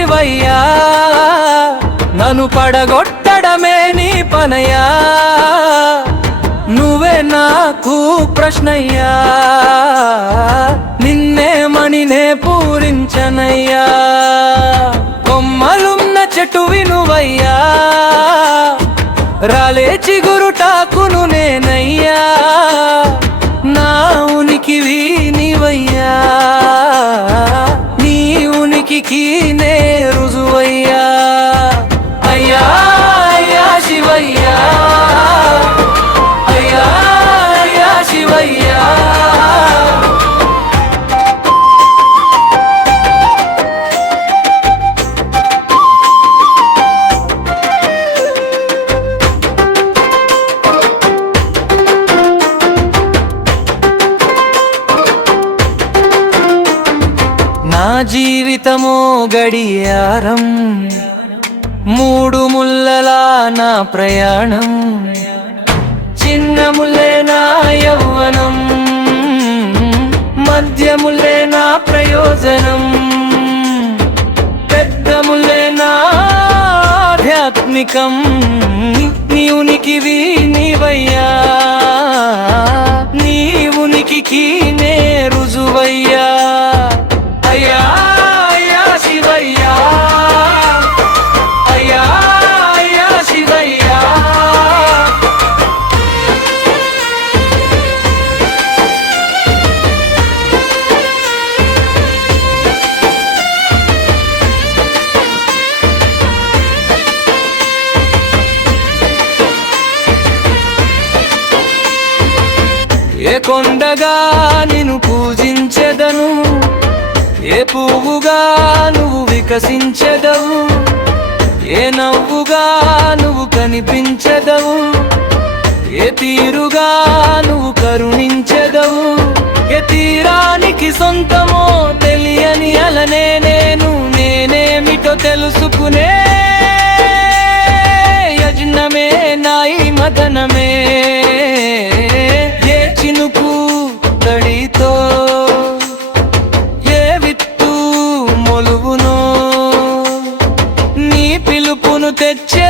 శివయ్యా, నన్ను పడగొట్టడమే నీ పనయ్యా, నువ్వే నాకు ప్రశ్నయ్యా, నిన్నేమని నే పూరించనయ్యా. కొమ్మలున్న చెట్టు వినువయ్యా, రాలే చిగురుటాకును నేనయ్యా, నా ఉనికివి నీవయ్యా, నీ ఉనికికి నే రుజువయ్యా. అయ్యా అయ్యా శివయ్యా, అయ్యా అయ్యా శివయ్యా. నా జీవితమో గడియారం, మూడు ముల్లలా నా ప్రయాణం, చిన్న ముల్లే నా యవ్వనం, మధ్య ముల్లే నా ప్రయోజనం, పెద్ద ముల్లే నా ఆధ్యాత్మికం, నీ ఉనికివి నీవయ్యా, నీ ఉనికికి నే రుజువయ్యా. అయ్యా అయ్యా శివయ్యా, అయ్యా అయ్యా శివయ్యా. ఏ కొండగా నిన్ను పూజించెదను, ఏ పువ్వుగా నువ్వు వికసించెదవు, ఏ నవ్వుగా నువ్వు కనిపించెదవు, ఏ తీరుగా నువ్వు కరుణించెదవు, ఏ తీరానికి సొంతమో తెలియని అలనే నేను, నేనేమిటో తెలుసుకునే యజ్ఞమే నాయి మదనమే. ఏ చినుకు తడితో ఏ విత్తు మొలువునో, నీ పిలుపును తెచ్చే